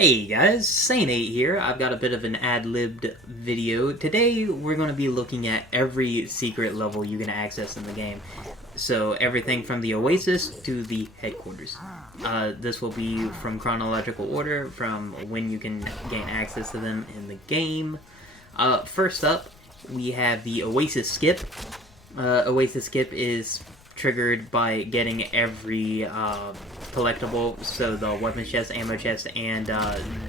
Hey guys, Saint8 here. I've got a bit of an ad-libbed video. Today we're going to be looking at every secret level you can access in the game. So everything from the Oasis to the headquarters. This will be from chronological order, from when you can gain access to them in the game. First up, we have the Oasis Skip. Oasis Skip is triggered by getting every collectible, so the weapons chest, ammo chest, and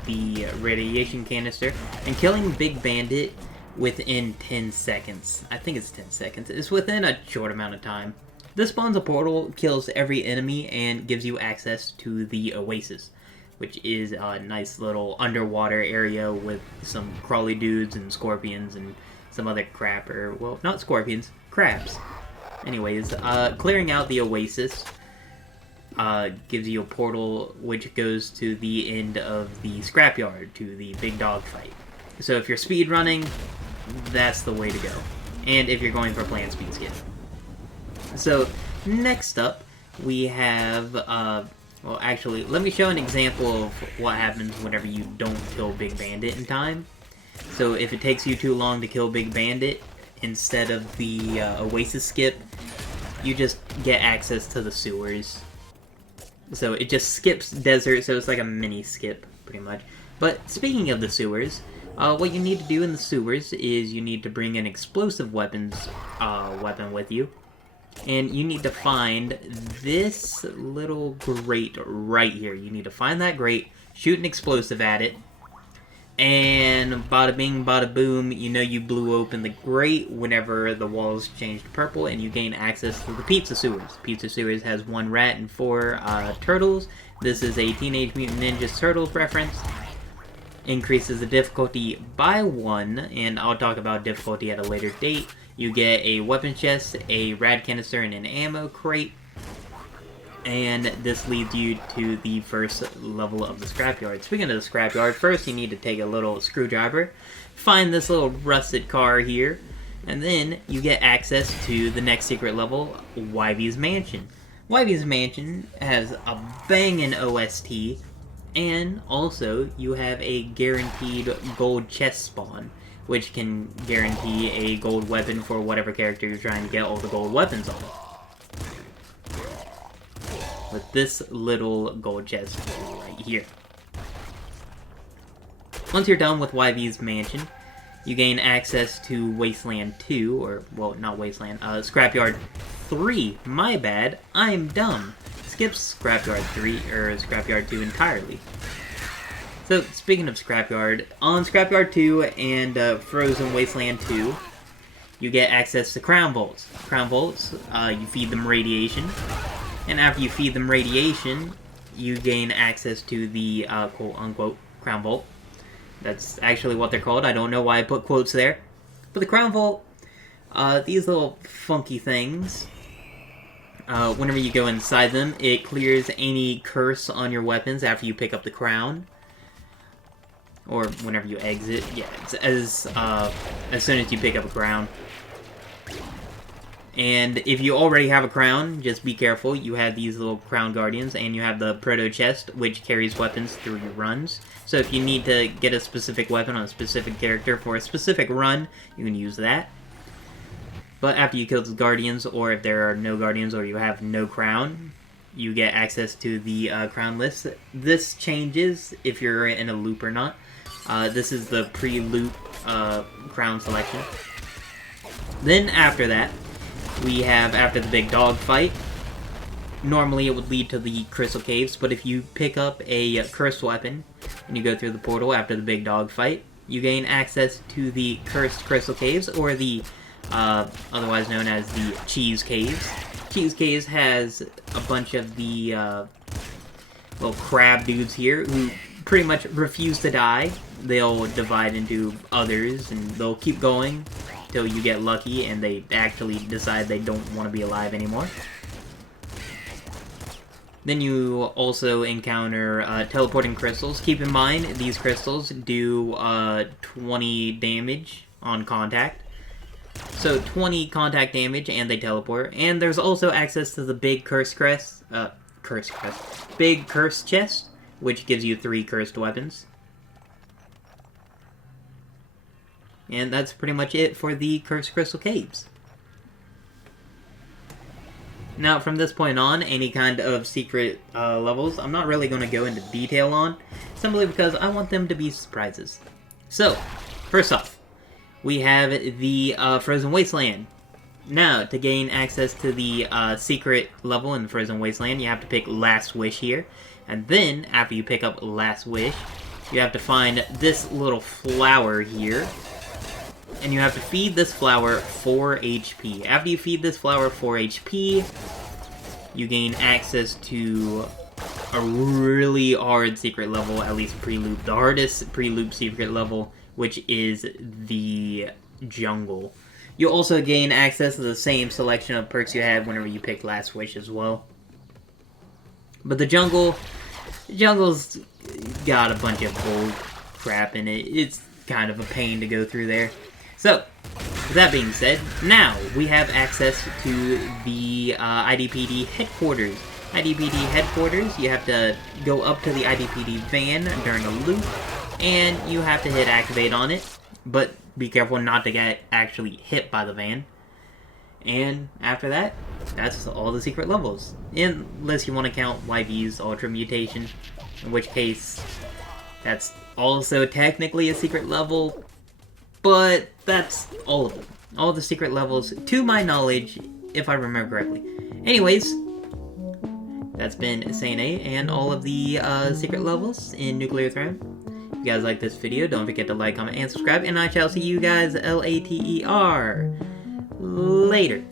the radiation canister, and killing Big Bandit within 10 seconds. I think it's 10 seconds. It's within a short amount of time. This spawns a portal, kills every enemy, and gives you access to the Oasis, which is a nice little underwater area with some crawly dudes and scorpions and some other crap, or, well, not scorpions, crabs. Anyways, clearing out the Oasis gives you a portal which goes to the end of the scrapyard, to the big dog fight. So if you're speed running, that's the way to go. And if you're going for planned speed skip. So, next up, we have, well actually, let me show an example of what happens whenever you don't kill Big Bandit in time. So if it takes you too long to kill Big Bandit, instead of the Oasis skip, you just get access to the sewers. So it just skips desert, so it's like a mini skip, pretty much. But speaking of the sewers, what you need to do in the sewers is you need to bring an explosive weapon with you. And you need to find this little grate right here. You need to find that grate, shoot an explosive at it, and bada bing, bada boom, you know you blew open the grate whenever the walls change to purple, and you gain access to the Pizza Sewers. Pizza Sewers has 1 rat and 4 turtles. This is a Teenage Mutant Ninja Turtles reference. Increases the difficulty by 1, and I'll talk about difficulty at a later date. You get a weapon chest, a rad canister, and an ammo crate. And this leads you to the first level of the scrapyard. Speaking of the scrapyard, first you need to take a little screwdriver, find this little rusted car here, and then you get access to the next secret level, Wyvie's Mansion. Wyvie's Mansion has a bangin' OST, and also you have a guaranteed gold chest spawn, which can guarantee a gold weapon for whatever character you're trying to get all the gold weapons on. With this little gold chest right here. Once you're done with Wyvie's Mansion, you gain access to Wasteland 2, or, well, not Wasteland, Scrapyard 3. My bad, I'm dumb. Skip Scrapyard 3, or Scrapyard 2 entirely. So, speaking of Scrapyard, on Scrapyard 2 and Frozen Wasteland 2, you get access to Crown Vaults. Crown Vaults, you feed them radiation. And after you feed them radiation, you gain access to the quote-unquote Crown Vault. That's actually what they're called. I don't know why I put quotes there. But the Crown Vault, these little funky things, whenever you go inside them, it clears any curse on your weapons after you pick up the crown. Or whenever you exit. Yeah, it's as soon as you pick up a crown. And if you already have a crown, just be careful. You have these little crown guardians, and you have the proto chest, which carries weapons through your runs. So if you need to get a specific weapon on a specific character for a specific run, you can use that. But after you kill the guardians, or if there are no guardians, or you have no crown, you get access to the crown list. This changes if you're in a loop or not. This is the pre-loop crown selection. Then after that, we have, after the big dog fight, normally it would lead to the Crystal Caves, but if you pick up a cursed weapon, and you go through the portal after the big dog fight, you gain access to the cursed Crystal Caves, or the, otherwise known as the Cheese Caves. Cheese Caves has a bunch of the, little crab dudes here, who pretty much refuse to die. They'll divide into others, and they'll keep going till you get lucky and they actually decide they don't want to be alive anymore. Then you also encounter teleporting crystals. Keep in mind, these crystals do 20 damage on contact. So 20 contact damage and they teleport. And there's also access to the big big curse chest, which gives you 3 cursed weapons. And that's pretty much it for the Cursed Crystal Caves. Now, from this point on, any kind of secret levels, I'm not really going to go into detail on, simply because I want them to be surprises. So, first off, we have the Frozen Wasteland. Now, to gain access to the secret level in the Frozen Wasteland, you have to pick Last Wish here. And then, after you pick up Last Wish, you have to find this little flower here. And you have to feed this flower 4 HP. After you feed this flower 4 HP, you gain access to a really hard secret level, at least pre-loop. The hardest pre-loop secret level, which is the jungle. You also gain access to the same selection of perks you had whenever you picked Last Wish as well. But the jungle's got a bunch of bull crap in it. It's kind of a pain to go through there. So, with that being said, now we have access to the IDPD headquarters. IDPD headquarters, you have to go up to the IDPD van during a loop, and you have to hit activate on it, but be careful not to get actually hit by the van. And after that, that's all the secret levels. Unless you want to count YB's Ultra Mutation, in which case, that's also technically a secret level, but that's all of them. All the secret levels, to my knowledge, if I remember correctly. Anyways, that's been Sane A and all of the secret levels in Nuclear Throne. If you guys like this video, don't forget to like, comment, and subscribe, and I shall see you guys later.